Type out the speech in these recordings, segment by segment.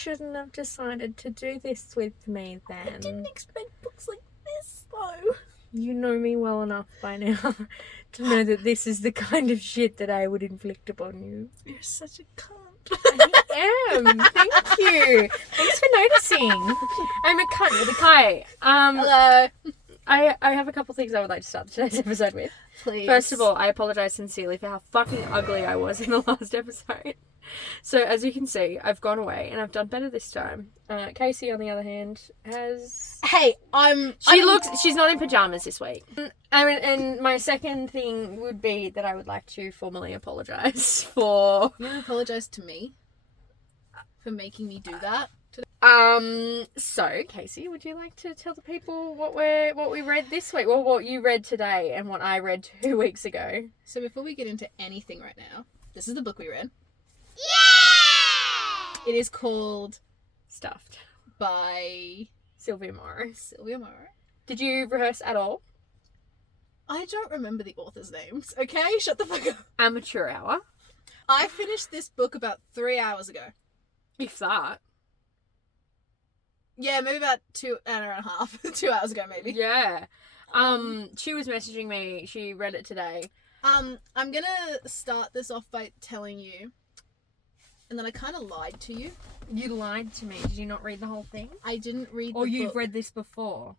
shouldn't have decided to do this with me then. I didn't expect books like this, though. You know me well enough by now to know that this is the kind of shit that I would inflict upon you. You're such a cunt. I am. Thank you. Thanks for noticing. I'm a cunt with a K. Hello. I have a couple things I would like to start today's episode with. Please. First of all, I apologise sincerely for how fucking ugly I was in the last episode. So, as you can see, I've gone away and I've done better this time. Casey, on the other hand, has... Hey, She's not in pyjamas this week. And my second thing would be that I would like to formally apologise for... You want to apologise to me for making me do that? So, Casey, would you like to tell the people what we read this week? Well, what you read today and what I read 2 weeks ago. So before we get into anything right now, this is the book we read. Yeah! It is called Stuffed by Sylvia Morrow. Sylvia Morrow. Did you rehearse at all? I don't remember the authors' names, okay? Shut the fuck up. Amateur hour. I finished this book about 3 hours ago. If that. Yeah, maybe about 2 and a half. 2 hours ago, maybe. Yeah. She was messaging me. She read it today. I'm gonna start this off by telling you, and then I kind of lied to you. You lied to me. Did you not read the whole thing? I didn't read Or the you've book. read this before?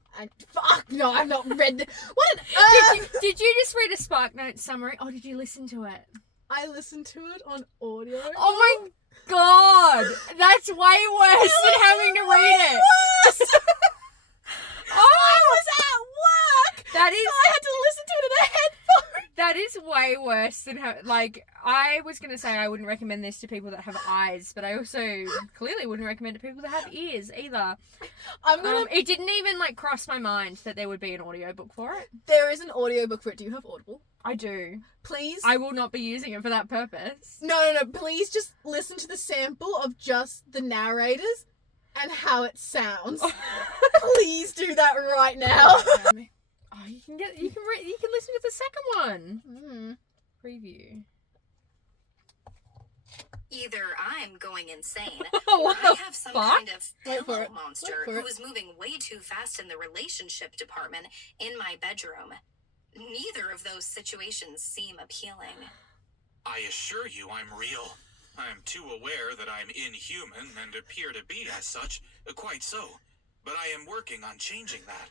Fuck, no, I've not read the... What an... Did you just read a Spark Notes summary? Or did you listen to it? I listened to it on audio. Oh my god! That's way worse than having to read it! I was at work! That is... So I had to listen to it in a headphone! That is way worse than I was going to say I wouldn't recommend this to people that have eyes, but I also clearly wouldn't recommend it to people that have ears either. It didn't even cross my mind that there would be an audiobook for it. There is an audiobook for it. Do you have Audible? I do. Please? I will not be using it for that purpose. No. Please just listen to the sample of just the narrators and how it sounds. Please do that right now. Oh, you can listen to the second one. Preview. Either I'm going insane, What or I the have some fuck? kind of Wait for pillow it. monster Wait for it. who is moving way too fast in the relationship department in my bedroom. Neither of those situations seem appealing. I assure you I'm real. I'm too aware that I'm inhuman and appear to be as such, quite so. But I am working on changing that.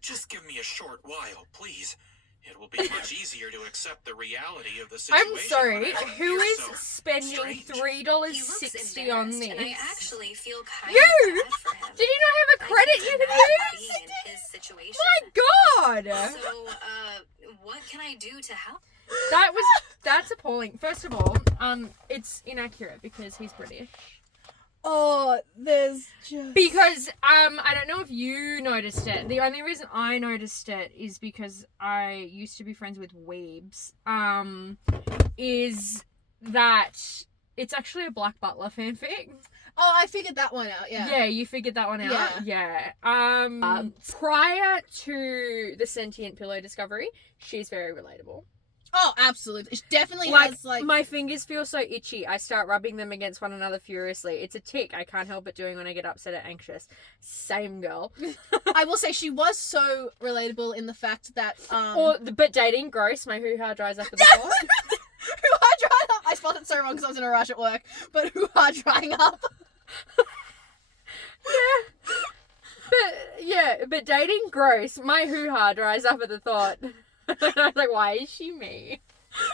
Just give me a short while, please. It will be much easier to accept the reality of the situation. I'm sorry, when I who appear is so spending strange. He looks $3.60 on embarrassed, this? and I actually feel kind You! of bad for him. Did you not have a I credit can't you could imagine use? being in his situation. My god! So, what can I do to help? That's appalling. First of all, it's inaccurate because he's British. Oh, there's just... Because, I don't know if you noticed it. The only reason I noticed it is because I used to be friends with weebs. Is that it's actually a Black Butler fanfic. Oh, I figured that one out, yeah. Yeah, you figured that one out? Yeah. Prior to the sentient pillow discovery, she's very relatable. Oh, absolutely. It definitely has, my fingers feel so itchy. I start rubbing them against one another furiously. It's a tick I can't help but doing when I get upset or anxious. Same girl. I will say she was so relatable in the fact that, But dating, gross. My hoo-ha dries up at the thought. hoo-ha drying up. I spelled it so wrong because I was in a rush at work. But hoo-ha drying up. But dating, gross. My hoo-ha dries up at the thought. I was like, why is she me?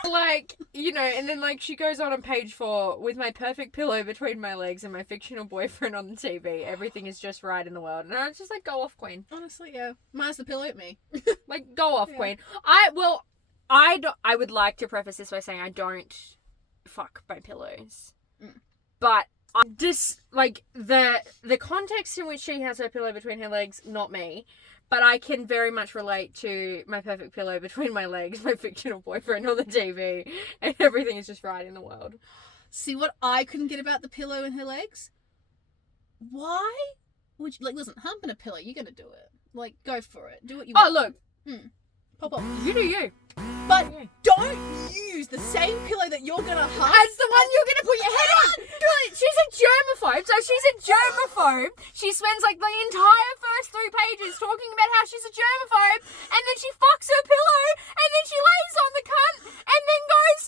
And then she goes on page 4 with my perfect pillow between my legs and my fictional boyfriend on the TV. Everything is just right in the world. And I was just like, go off, queen. Honestly, yeah. Minus the pillow at me. Go off, queen. I would like to preface this by saying I don't fuck my pillows. But I just, the context in which she has her pillow between her legs, not me. But I can very much relate to my perfect pillow between my legs, my fictional boyfriend on the TV, and everything is just right in the world. See what I couldn't get about the pillow in her legs? Why would you, listen, humping a pillow, you're going to do it. Go for it. Do what you want. Oh, look. Pop up. You do you. But don't use the same pillow that you're going to hump. As the one you're going to put your head on. She's a germaphobe. So she's a germaphobe. She spends like the entire first 3 pages talking about how she's a germaphobe, and then she fucks her pillow, and then she lays on the cunt, and then goes,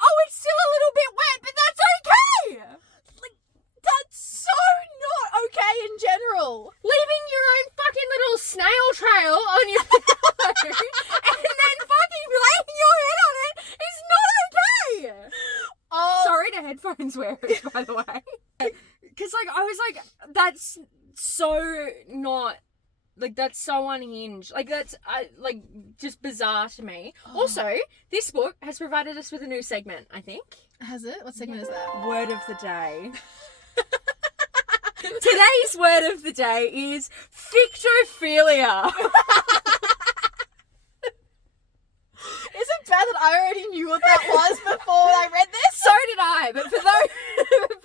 "Oh, it's still a little bit wet, but that's okay." Like, that's so not okay in general. Leaving your own fucking little snail trail on your pillow, and then fucking laying your head on it is not okay. Oh, Sorry to headphones wearers, by the way. Because, like, I was like, that's so not, like, that's so unhinged. Like, that's, like, just bizarre to me. Also, this book has provided us with a new segment, I think. has it? What segment is that? Word of the day. Today's word of the day is fictophilia. Is it bad that I already knew what that was before I read this? So did I, but for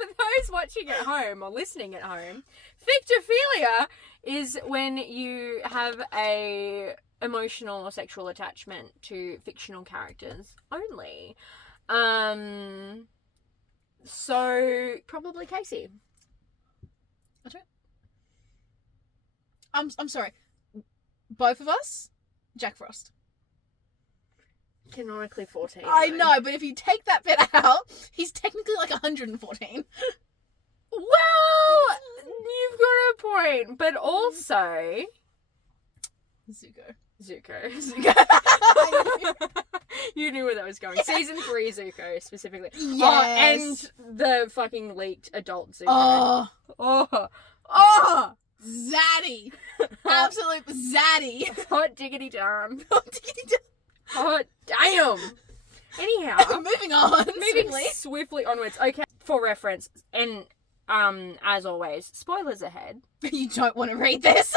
those watching at home or listening at home, fictophilia is when you have a emotional or sexual attachment to fictional characters only. So probably Casey. I don't. I'm sorry. Both of us, Jack Frost. Canonically 14. I though. know, but if you take that bit out, he's technically like 114. Well, you've got a point, but also Zuko. Zuko. You knew where that was going. Season 3 Zuko specifically. Yes. And the fucking leaked adult Zuko. Oh, zaddy. Absolute zaddy. Hot diggity darn. Hot damn. Anyhow, Moving on. moving swiftly. swiftly onwards. Okay, for reference, and as always, spoilers ahead. You don't want to read this.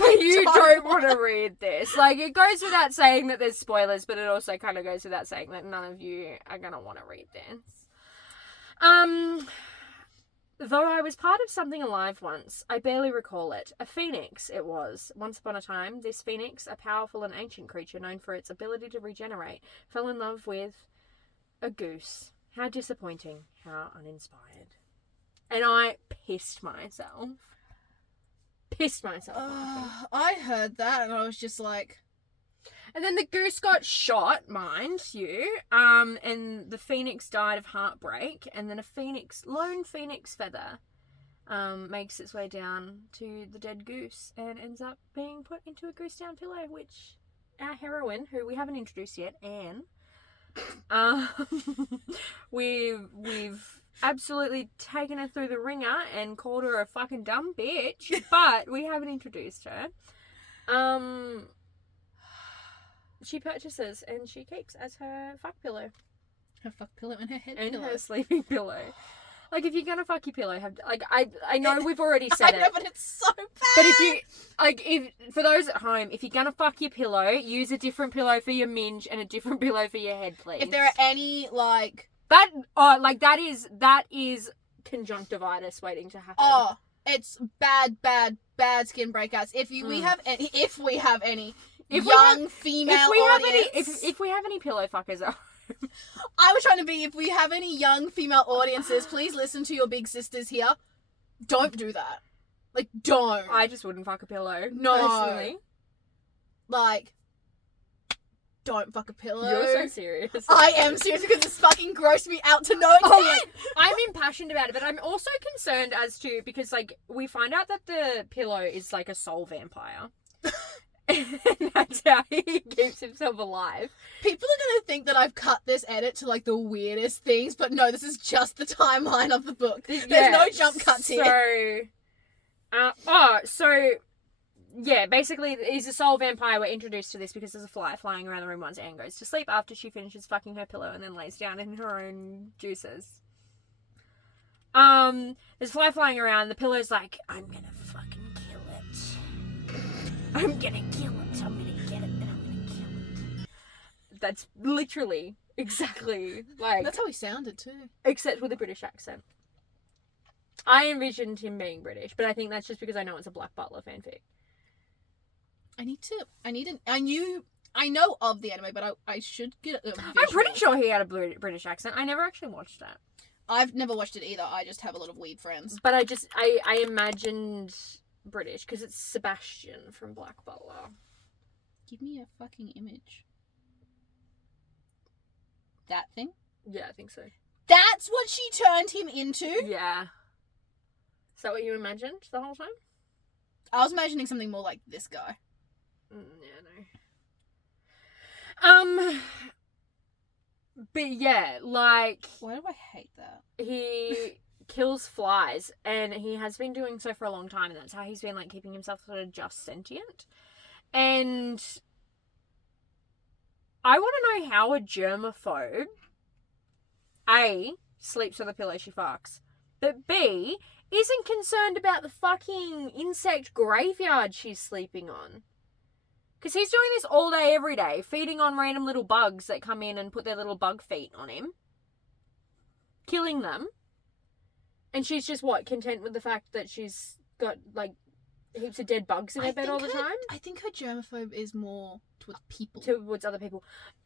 You don't want to read this. Like, it goes without saying that there's spoilers, but it also kind of goes without saying that none of you are going to want to read this. Though I was part of something alive once, I barely recall it. A phoenix, it was. Once upon a time, this phoenix, a powerful and ancient creature known for its ability to regenerate, fell in love with a goose. How disappointing. How uninspired. And I pissed myself. I heard that and I was just like... And then the goose got shot, mind you, and the phoenix died of heartbreak, and then a lone phoenix feather makes its way down to the dead goose and ends up being put into a goose down pillow, which our heroine, who we haven't introduced yet, Anne, we've absolutely taken her through the ringer and called her a fucking dumb bitch, but we haven't introduced her. She purchases and she keeps as her fuck pillow. Her fuck pillow and her head And pillow. her sleeping pillow. Like, if you're gonna fuck your pillow, I know we've already said I know, it. but it's so bad. But if for those at home, if you're gonna fuck your pillow, use a different pillow for your minge and a different pillow for your head, please. If there are any, like... that is conjunctivitis waiting to happen. Oh, it's bad skin breakouts. If we have any young female audience... If we have any pillow fuckers at home. I was trying to be, if we have any young female audiences, please listen to your big sisters here. Don't do that. Like, don't. I just wouldn't fuck a pillow. No. Personally. Like, don't fuck a pillow. You're so serious. I am serious because it's fucking grossed me out to no extent. Oh, I'm impassioned about it, but I'm also concerned as to, because, like, we find out that the pillow is, like, a soul vampire. And that's how he keeps himself alive. People are going to think that I've cut this edit to, like, the weirdest things, but no, this is just the timeline of the book. There's no jump cuts here. Yeah, basically, he's a soul vampire. We're introduced to this because there's a fly flying around the room once Anne goes to sleep after she finishes fucking her pillow and then lays down in her own juices. There's a fly flying around. The pillow's like, I'm gonna fucking kill it. I'm gonna kill it. I'm gonna get it and I'm gonna kill it. That's literally exactly like... That's how he sounded, too. Except with a British accent. I envisioned him being British, but I think that's just because I know it's a Black Butler fanfic. I know of the anime, but I should get a visual. I'm pretty sure he had a British accent. I never actually watched that. I've never watched it either. I just have a lot of weed friends. But I imagined British because it's Sebastian from Black Butler. Give me a fucking image. That thing? Yeah, I think so. That's what she turned him into? Yeah. Is that what you imagined the whole time? I was imagining something more like this guy. Yeah, no. But yeah, like... Why do I hate that? He kills flies, and he has been doing so for a long time, and that's how he's been, like, keeping himself sort of just sentient. And I want to know how a germaphobe, A, sleeps on the pillow she fucks, but B, isn't concerned about the fucking insect graveyard she's sleeping on. Because he's doing this all day, every day, feeding on random little bugs that come in and put their little bug feet on him, killing them. And she's just, what, content with the fact that she's got, like, heaps of dead bugs in her bed all the time? I think her germaphobe is more towards people. Towards other people.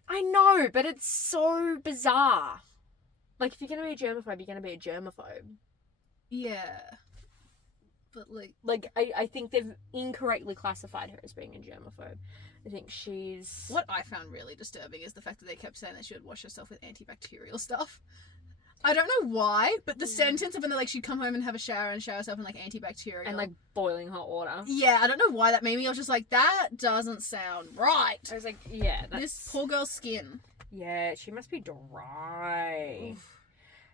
I know, but it's so bizarre. Like, if you're going to be a germaphobe, you're going to be a germaphobe. Yeah. But, like, I think they've incorrectly classified her as being a germaphobe. I think she's... What I found really disturbing is the fact that they kept saying that she would wash herself with antibacterial stuff. I don't know why, but the sentence of when they're like, she'd come home and have a shower and shower herself in, like, antibacterial. And, like, boiling hot water. Yeah, I don't know why that made me. I was just like, that doesn't sound right. I was like, yeah, that's... This poor girl's skin. Yeah, she must be dry. Oof.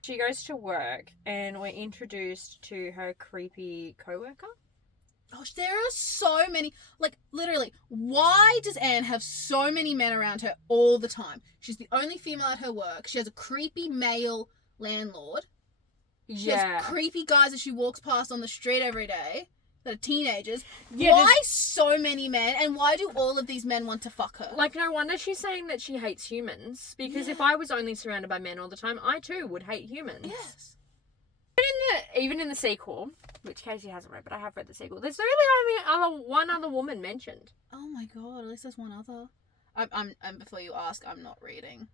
She goes to work, and we're introduced to her creepy co-worker. Oh, there are so many. Like, literally, why does Anne have so many men around her all the time? She's the only female at her work. She has a creepy male landlord. She has creepy guys that she walks past on the street every day that are teenagers. Yeah, why so many men, and why do all of these men want to fuck her? Like, no wonder she's saying that she hates humans, because if I was only surrounded by men all the time, I too would hate humans. Yes. Even in the sequel, which Casey hasn't read, but I have read the sequel, there's really only one other woman mentioned. Oh my god, at least there's one other. I'm before you ask, I'm not reading.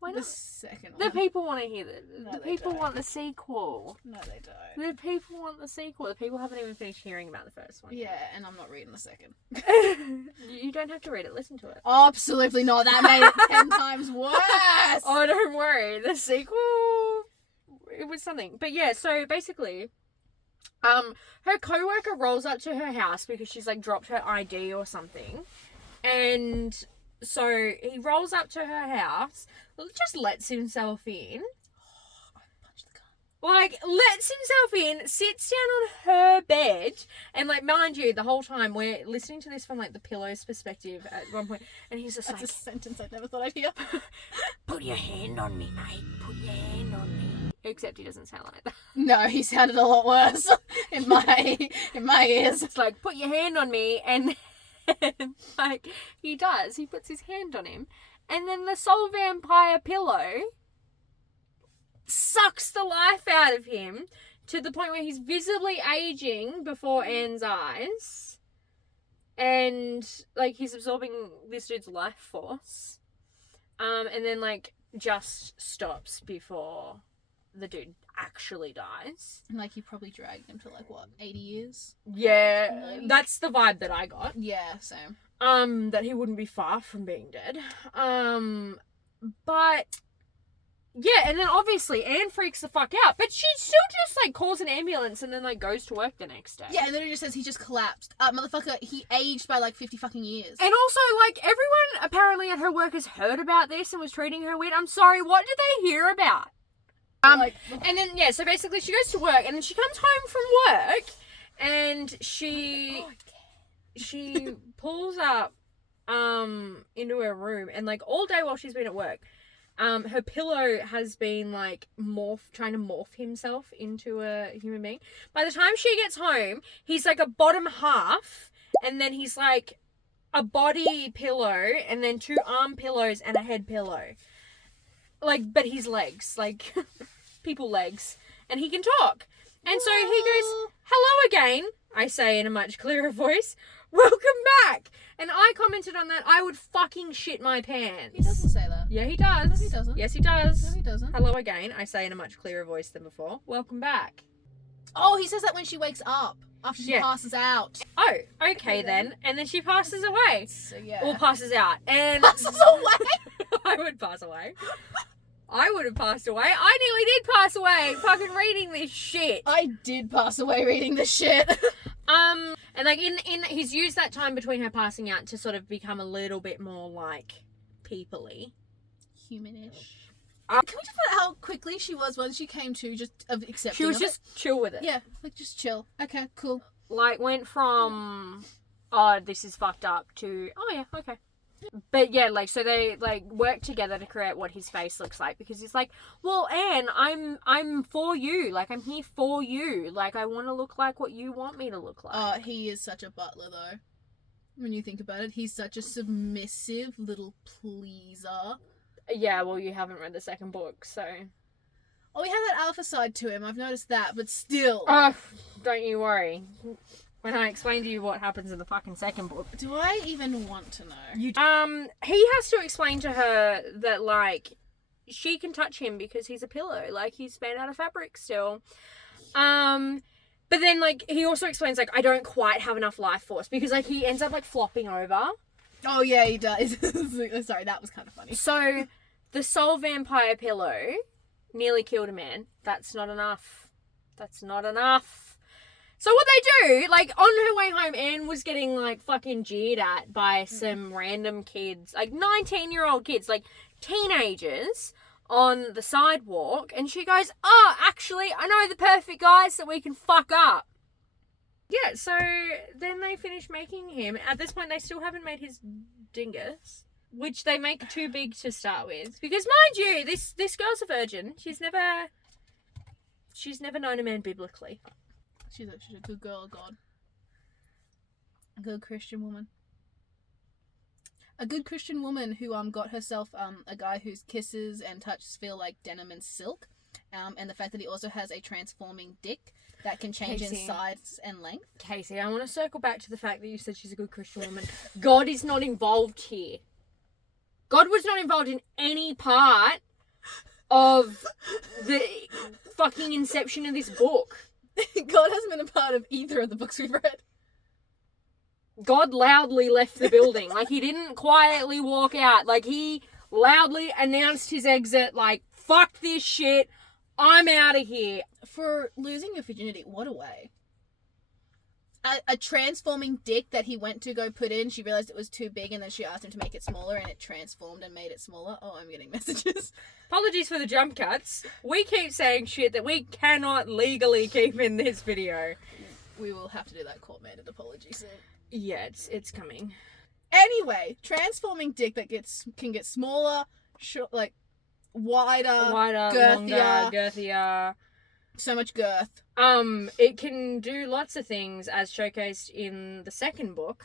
Why not? The second one. The people want to hear that. No, the people want the sequel. No, they don't. The people want the sequel. The people haven't even finished hearing about the first one. Yeah, and I'm not reading the second. You don't have to read it. Listen to it. Absolutely not. That made it 10 times worse. Oh, don't worry. The sequel, it was something. But yeah, so basically, her co-worker rolls up to her house because she's like dropped her ID or something, and so he rolls up to her house, just lets himself in. Oh, I punched the gun. Like, lets himself in, sits down on her bed, and, like, mind you, the whole time we're listening to this from, like, the pillow's perspective at one point, and he's just That's a sentence I never thought I'd hear. Put your hand on me, mate. Put your hand on me. Except he doesn't sound like that. No, he sounded a lot worse in my ears. It's like, put your hand on me, and like, he does. He puts his hand on him, and then the soul vampire pillow sucks the life out of him to the point where he's visibly aging before Anne's eyes, and like he's absorbing this dude's life force, and then like just stops before the dude actually dies. And like you probably dragged him to like what, 80 years? Yeah, that's the vibe that I got. Yeah, same. That he wouldn't be far from being dead. But yeah, and then obviously Anne freaks the fuck out, but she still just like calls an ambulance and then like goes to work the next day. Yeah, and then it just says he just collapsed. Motherfucker, he aged by like 50 fucking years. And also, like, everyone apparently at her work has heard about this and was treating her weird. I'm sorry, what did they hear about? And then, yeah, so basically she goes to work, and then she comes home from work, and she pulls up, into her room, and, like, all day while she's been at work, her pillow has been, like, trying to morph himself into a human being. By the time she gets home, he's, like, a bottom half, and then he's, like, a body pillow, and then 2 arm pillows and a head pillow. Like, but his legs, like, people legs, and he can talk. And so he goes, hello again, I say in a much clearer voice. welcome back. And I commented on that. I would fucking shit my pants. He doesn't say that. Yeah, he does. No, he doesn't. Yes, he does. No, he doesn't. Hello again. I say in a much clearer voice than before. Welcome back. Oh, he says that when she wakes up after she Yeah. passes out. Oh, okay then. And then she passes away. So yeah. Or passes out. And Passes away. I would pass away. I would have passed away. I nearly did pass away fucking reading this shit. I did pass away reading this shit. And like in he's used that time between her passing out to sort of become a little bit more like people-y. Humanish. Can we just put how quickly she was when she came to just of accepting She was of just chill with it. it? Yeah, like just chill. Okay, cool. Like went from oh, this is fucked up to oh yeah, okay. But yeah, like so they like work together to create what his face looks like because he's like, well, Anne, I'm for you. Like I'm here for you. Like I want to look like what you want me to look like. He is such a butler though. When you think about it, he's such a submissive little pleaser. Yeah, well, you haven't read the second book, so. Oh, he has that alpha side to him. I've noticed that, but still. Oh, don't you worry. When I explain to you what happens in the fucking second book. Do I even want to know? He has to explain to her that, like, she can touch him because he's a pillow. Like, he's made out of fabric still. But then, like, he also explains, like, I don't quite have enough life force because, like, he ends up, like, flopping over. Oh, yeah, he does. Sorry, that was kind of funny. So, the soul vampire pillow nearly killed a man. That's not enough. That's not enough. So what they do, like, on her way home, Anne was getting, like, fucking jeered at by some random kids, like, 19-year-old kids, like, teenagers on the sidewalk, and she goes, oh, actually, I know the perfect guys that we can fuck up. Yeah, so then they finish making him. At this point, they still haven't made his dingus, which they make too big to start with. Because, mind you, this girl's a virgin. She's never known a man biblically. She's a good girl of God. A good Christian woman. A good Christian woman who got herself a guy whose kisses and touches feel like denim and silk. And the fact that he also has a transforming dick that can change in size and length. Casey, I want to circle back to the fact that you said she's a good Christian woman. God is not involved here. God was not involved in any part of the fucking inception of this book. God hasn't been a part of either of the books we've read. God loudly left the building. Like, he didn't quietly walk out. Like, he loudly announced his exit, like, fuck this shit, I'm out of here. For losing your virginity, what a way. A transforming dick that he went to go put in, she realised it was too big and then she asked him to make it smaller and it transformed and made it smaller. Oh, I'm getting messages. Apologies for the jump cuts. We keep saying shit that we cannot legally keep in this video. We will have to do that court-mandated apology soon. Yeah, it's coming. Anyway, transforming dick that can get smaller, like wider, girthier. longer, girthier. So much girth. It can do lots of things as showcased in the second book.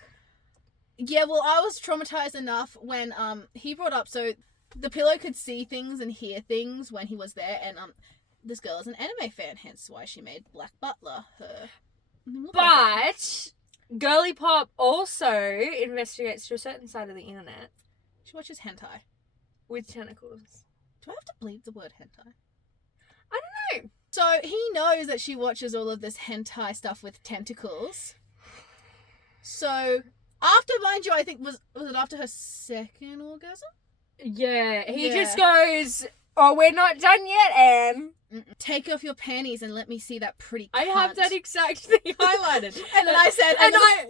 Yeah, well, I was traumatized enough when he brought up so the pillow could see things and hear things when he was there, and this girl is an anime fan, hence why she made Black Butler her. But Girly Pop also investigates to a certain side of the internet She watches hentai. with tentacles. Do I have to bleep the word hentai? I don't know. So he knows that she watches all of this hentai stuff with tentacles. So after, mind you, I think was it after her second orgasm? Yeah, he Yeah. just goes, oh, we're not done yet, Anne. Take off your panties and let me see that pretty cunt. I have that exact thing highlighted. And then I said...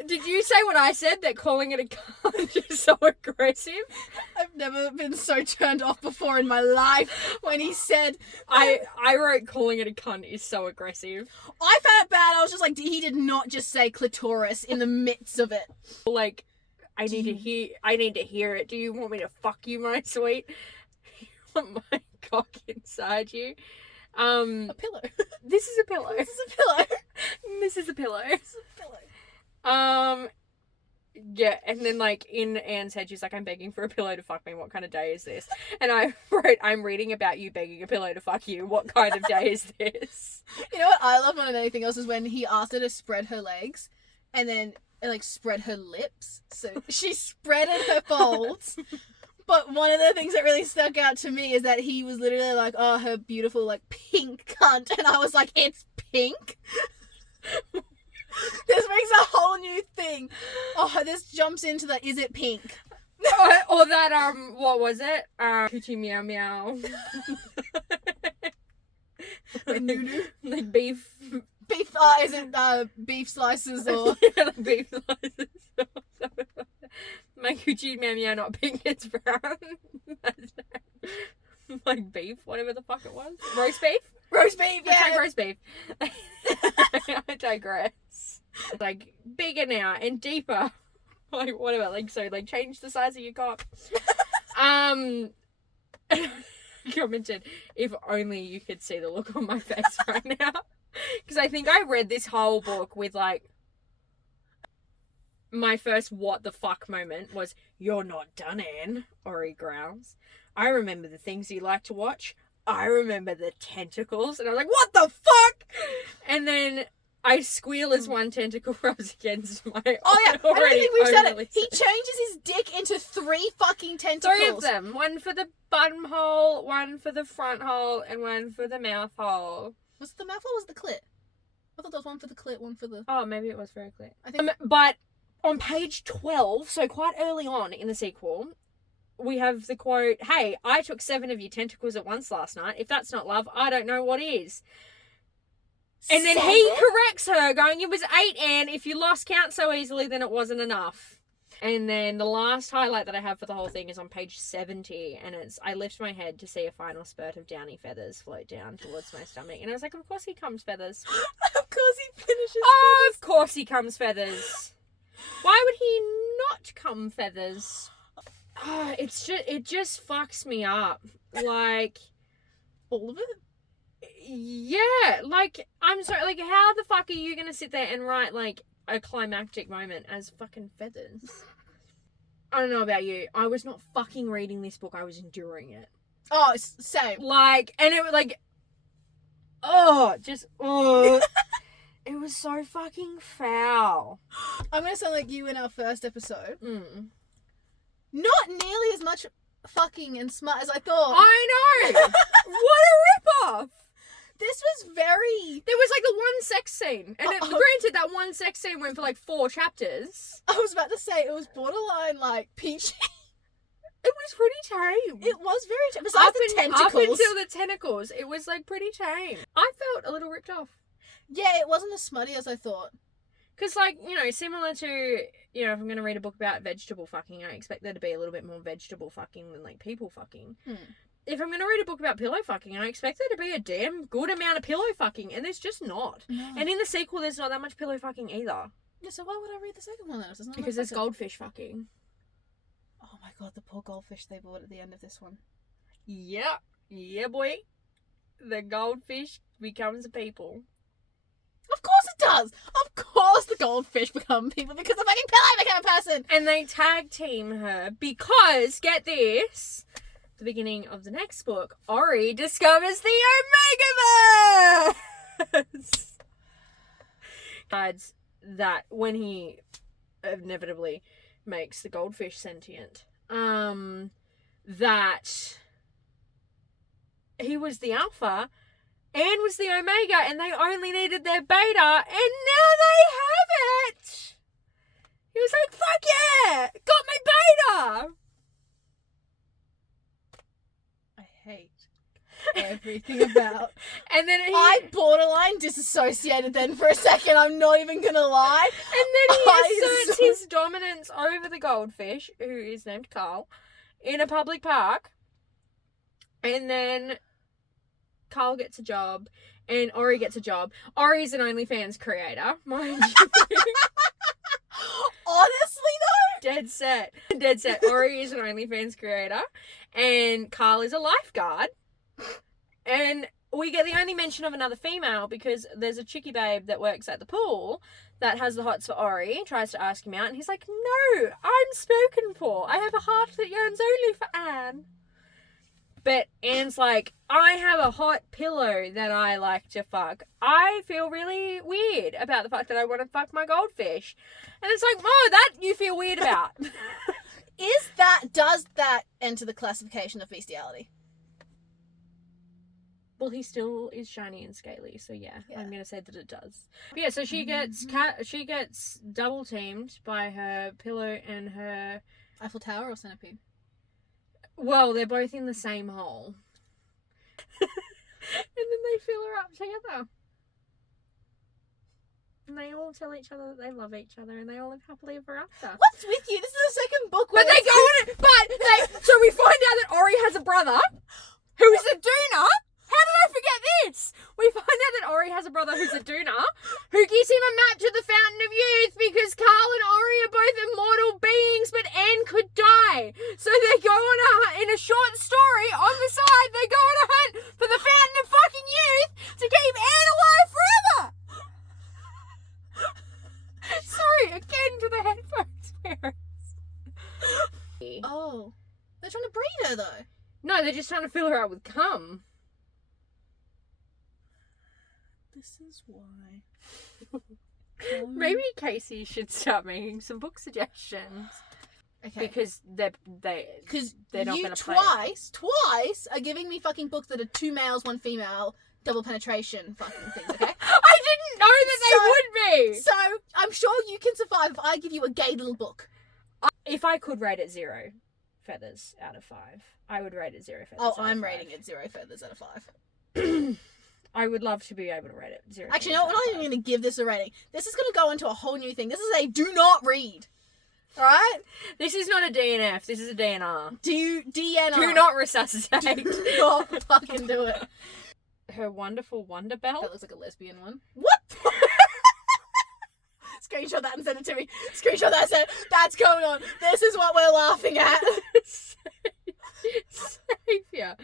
Did you say when I said that calling it a cunt is so aggressive? I've never been so turned off before in my life when he said... I wrote calling it a cunt is so aggressive. I found it bad. I was just like, he did not just say clitoris in the midst of it. Like, I need to hear it. Do you want me to fuck you, my sweet? You want my cock inside you? A pillow. This is a pillow. This is a pillow. This is a pillow. This is a pillow. Yeah, and then, like, in Anne's head, she's like, I'm begging for a pillow to fuck me. What kind of day is this? And I wrote, I'm reading about you begging a pillow to fuck you. What kind of day is this? You know what I love more than anything else is when he asked her to spread her legs, and then like spread her lips. So she spreaded her folds. But one of the things that really stuck out to me is that he was literally like, oh, her beautiful, like, pink cunt. And I was like, it's pink? This makes a whole new thing. Oh, this jumps into the, is it pink? Or that, what was it? Coochie meow meow. Like beef. Beef, is it beef slices or... Like beef slices. My coochie meow meow, not pink, it's brown. Like beef, whatever the fuck it was. Roast beef? Roast beef, yeah. Okay, roast beef. I digress. Like, bigger now and deeper. Like, whatever, like, so, like, change the size of your cock. Commented, if only you could see the look on my face right now. Because I think I read this whole book with, like, my first what the fuck moment was, you're not done, Anne, Ori growls. I remember the things you like to watch. I remember the tentacles. And I was like, what the fuck? And then I squeal as one tentacle rubs against my... Oh yeah, I don't think we've said it. He changes his dick into 3 fucking tentacles. 3 of them. One for the bottom hole, one for the front hole, and one for the mouth hole. Was it the mouth hole or was it the clit? I thought there was one for the clit, one for the... Oh, maybe it was for a clit. I think... But on page 12, so quite early on in the sequel, we have the quote, hey, I took 7 of your tentacles at once last night. If that's not love, I don't know what is. And then 7? he corrects her, going, it was 8, Anne. If you lost count so easily, then it wasn't enough. And then the last highlight that I have for the whole thing is on page 70, and it's, I lift my head to see a final spurt of downy feathers float down towards my stomach. And I was like, of course he comes feathers. Of course he finishes Oh, feathers. of course he comes feathers. Why would he not come feathers? Oh, it just fucks me up. Like, all of it? Yeah, like, I'm sorry, like, how the fuck are you gonna sit there and write, like, a climactic moment as fucking feathers? I don't know about you. I was not fucking reading this book. I was enduring it. Oh, same. Like, and it was like, oh, just, oh. It was so fucking foul. I'm gonna sound like you in our first episode. Mm. Not nearly as much fucking and smut as I thought. I know! What a ripoff! This was very... There was like the one sex scene. And granted, that one sex scene went for like 4 chapters. I was about to say, it was borderline, like, peachy. It was pretty tame. It was very tame. Besides the tentacles. Up until the tentacles, it was like pretty tame. I felt a little ripped off. Yeah, it wasn't as smutty as I thought. Because, like, you know, similar to, you know, if I'm going to read a book about vegetable fucking, I expect there to be a little bit more vegetable fucking than, like, people fucking. If I'm going to read a book about pillow fucking, I expect there to be a damn good amount of pillow fucking, and there's just not. No. And in the sequel, there's not that much pillow fucking either. Yeah, so why would I read the second one then? It's not Because there's goldfish fucking. Oh my god, the poor goldfish they bought at the end of this one. Yeah. Yeah, boy. The goldfish becomes a people. Of course it does! Of course the goldfish become people because the fucking pillow became a person! And they tag team her because, get this, the beginning of the next book, Ori discovers the Omegaverse! Besides that, when he inevitably makes the goldfish sentient, that he was the alpha, Anne was the omega, and they only needed their beta, and now they have it! He was like, fuck yeah! Got my beta! I hate everything about... And then I borderline disassociated then for a second, I'm not even gonna lie. And then he asserts his dominance over the goldfish, who is named Carl, in a public park. And then Carl gets a job, and Ori gets a job. Ori's an OnlyFans creator, mind you. Honestly, though? Dead set. Dead set. Ori is an OnlyFans creator, and Carl is a lifeguard. And we get the only mention of another female because there's a chickie babe that works at the pool that has the hots for Ori, tries to ask him out, and he's like, no, I'm spoken for. I have a heart that yearns only for Anne. But Anne's like, I have a hot pillow that I like to fuck. I feel really weird about the fact that I want to fuck my goldfish. And it's like, oh, that you feel weird about. Does that enter the classification of bestiality? Well, he still is shiny and scaly, so yeah. I'm gonna say that it does. But yeah, so she gets double teamed by her pillow and her Eiffel Tower or centipede? Well, they're both in the same hole. And then they fill her up together. And they all tell each other that they love each other and they all live happily ever after. What's with you? This is the second book where But they go on it. So we find out that Ori has a brother who is a doona. How did I forget this? We find out that Ori has a brother who's a doona who gives him a map to the Fountain of Youth because Carl and Ori are both immortal beings, but Anne could die. So they go on a hunt. In a short story on the side, they go on a hunt for the Fountain of fucking Youth to keep Anne alive forever. Sorry, again to the headphones parents. Oh. They're trying to breed her, though. No, they're just trying to fill her up with cum. This is why. Maybe Casey should start making some book suggestions. Okay. Because they're not you going to play twice are giving me fucking books that are 2 males, 1 female, double penetration fucking things, okay? I didn't know that they would be! So, I'm sure you can survive if I give you a gay little book. If I could rate it 0 feathers out of 5, I would rate it 0 feathers out of 5. I'm rating it 0 feathers out of 5. I would love to be able to rate it 0. Actually, no, we're not even going to give this a rating. This is going to go into a whole new thing. This is a do not read. Alright? This is not a DNF, this is a DNR. DNR. Do not resuscitate. Do not fucking do it. Her wonderful wonder belt. That looks like a lesbian one. What? Screenshot that and send it to me. Screenshot that and send it. That's going on. This is what we're laughing at. Savior.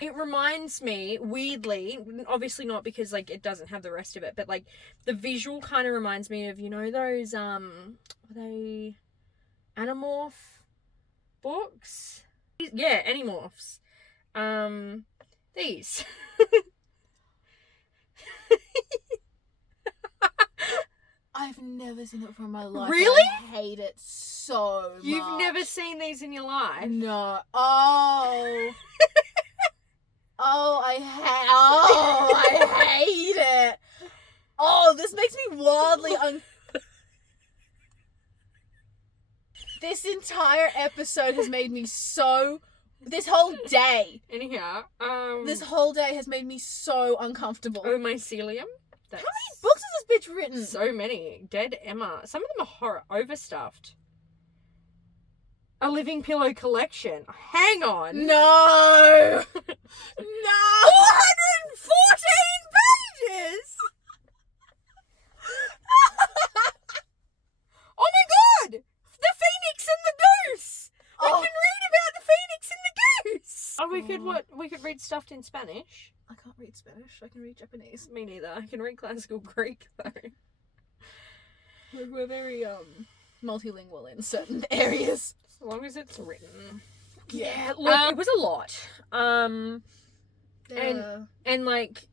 It reminds me, weirdly, obviously not because, like, it doesn't have the rest of it, but, like, the visual kind of reminds me of, you know, those, are they Animorph books? Yeah, Animorphs. These. I've never seen it before in my life. Really? I hate it so much. You've never seen these in your life? No. Oh. I hate it. Oh, this makes me wildly This entire episode has made me so... This whole day. Anyhow, This whole day has made me so uncomfortable. Oh, mycelium? How many books has this bitch written? So many. Dead Emma. Some of them are horror overstuffed. A living pillow collection. Hang on. No! No! 414 pages! Oh my god! The Phoenix and the Goose! We can read about the Phoenix and the Goose! Oh, we could read stuff in Spanish. I can't read Spanish. I can read Japanese. Me neither. I can read classical Greek though. We're very multilingual in certain areas. As long as it's written. Yeah. Look, it was a lot. And like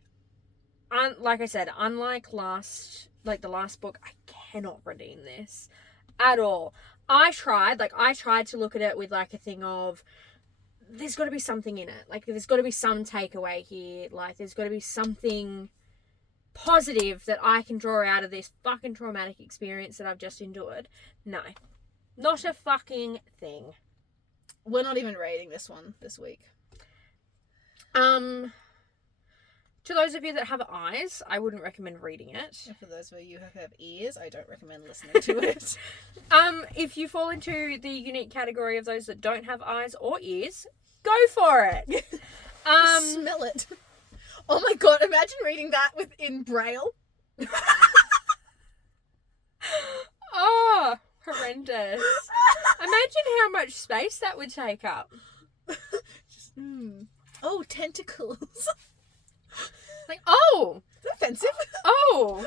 I said, unlike the last book, I cannot redeem this at all. I tried to look at it with like a thing of there's got to be something in it. Like there's got to be some takeaway here. Like there's got to be something positive that I can draw out of this fucking traumatic experience that I've just endured. No. Not a fucking thing. We're not even rating this one this week. To those of you that have eyes, I wouldn't recommend reading it. And for those of you who have ears, I don't recommend listening to it. If you fall into the unique category of those that don't have eyes or ears, go for it. Smell it. Oh my god, imagine reading that in Braille. Oh, horrendous. Imagine how much space that would take up. Oh, tentacles. Like, oh! Is that offensive? Oh!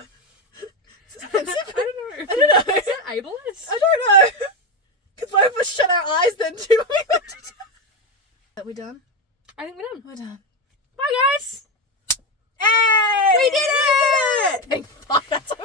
Is it offensive? I don't know. I don't know. Is that ableist? I don't know. Because both of us shut our eyes then too when we went to Are we done? I think we're done. We're done. Bye, guys. Hey! We did it! Thank fuck, that's so